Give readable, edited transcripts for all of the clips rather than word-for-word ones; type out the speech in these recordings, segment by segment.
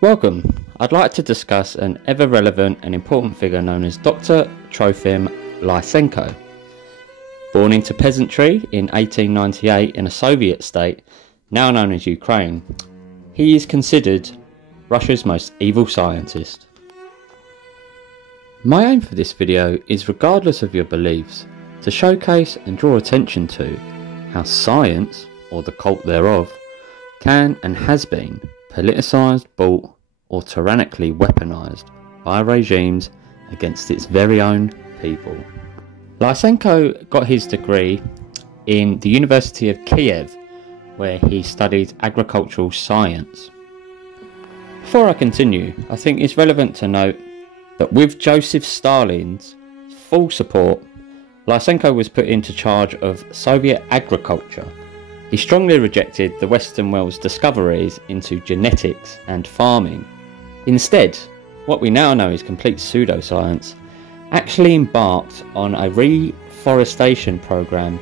Welcome. I'd like to discuss an ever-relevant and important figure known as Dr. Trofim Lysenko. Born into peasantry in 1898 in a Soviet state, now known as Ukraine, he is considered Russia's most evil scientist. My aim for this video is, regardless of your beliefs, to showcase and draw attention to how science, or the cult thereof, can and has been politicised, bought or tyrannically weaponised by regimes against its very own people. Lysenko got his degree in the University of Kiev, where he studied agricultural science. Before I continue, I think it's relevant to note that with Joseph Stalin's full support, Lysenko was put into charge of Soviet agriculture. He strongly rejected the Western world's discoveries into genetics and farming. Instead, what we now know is complete pseudoscience, actually embarked on a reforestation program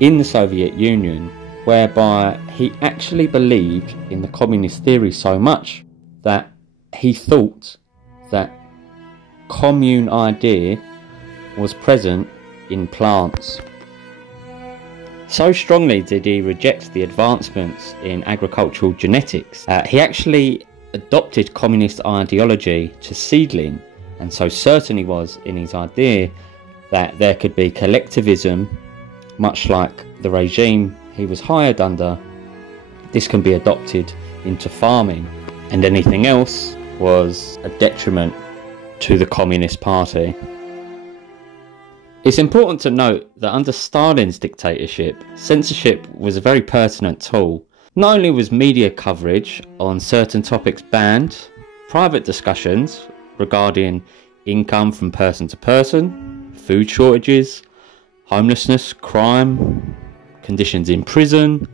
in the Soviet Union, whereby he actually believed in the communist theory so much that he thought that commune idea was present in plants. So strongly did he reject the advancements in agricultural genetics, he actually adopted communist ideology to seedling, and so certain he was in his idea that there could be collectivism, much like the regime he was hired under. This can be adopted into farming, and anything else was a detriment to the Communist Party. It's important to note that under Stalin's dictatorship, censorship was a very pertinent tool. Not only was media coverage on certain topics banned, private discussions regarding income from person to person, food shortages, homelessness, crime, conditions in prison,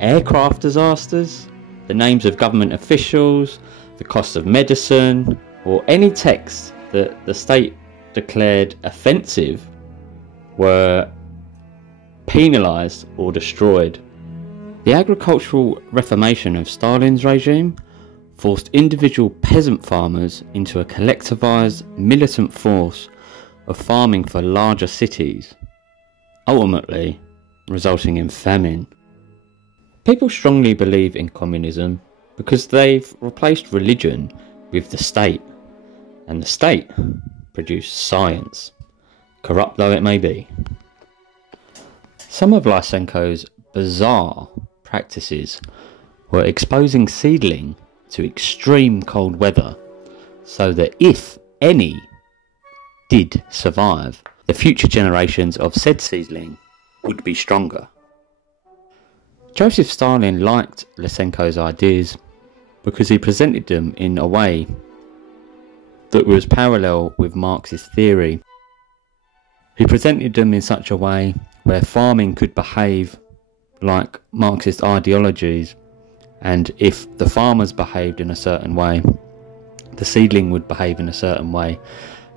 aircraft disasters, the names of government officials, the cost of medicine, or any texts that the state declared offensive were penalised or destroyed. The agricultural reformation of Stalin's regime forced individual peasant farmers into a collectivised militant force of farming for larger cities, ultimately resulting in famine. People strongly believe in communism because they've replaced religion with the state, and the state produced science, corrupt though it may be. Some of Lysenko's bizarre practices were exposing seedling to extreme cold weather, so that if any did survive, the future generations of said seedling would be stronger. Joseph Stalin liked Lysenko's ideas because he presented them in a way that was parallel with Marxist theory. He presented them in such a way where farming could behave like Marxist ideologies, and if the farmers behaved in a certain way, the seedling would behave in a certain way,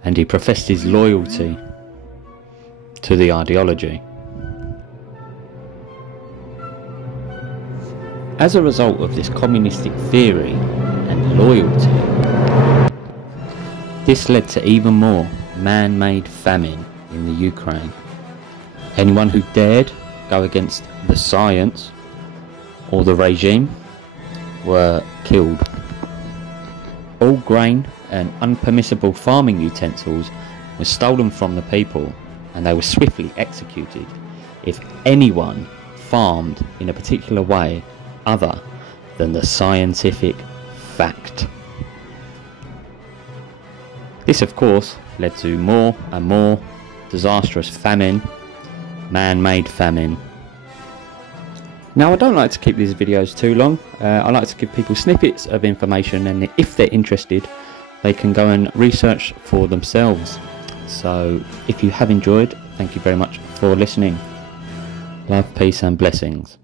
and he professed his loyalty to the ideology. As a result of this communistic theory and loyalty, this led to even more man-made famine in the Ukraine. Anyone who dared go against the science or the regime were killed. All grain and unpermissible farming utensils were stolen from the people, and they were swiftly executed if anyone farmed in a particular way other than the scientific fact. This of course led to more and more disastrous famine, man-made famine. Now, I don't like to keep these videos too long. I like to give people snippets of information, and if they're interested they can go and research for themselves. So if you have enjoyed, thank you very much for listening. Love, peace and blessings.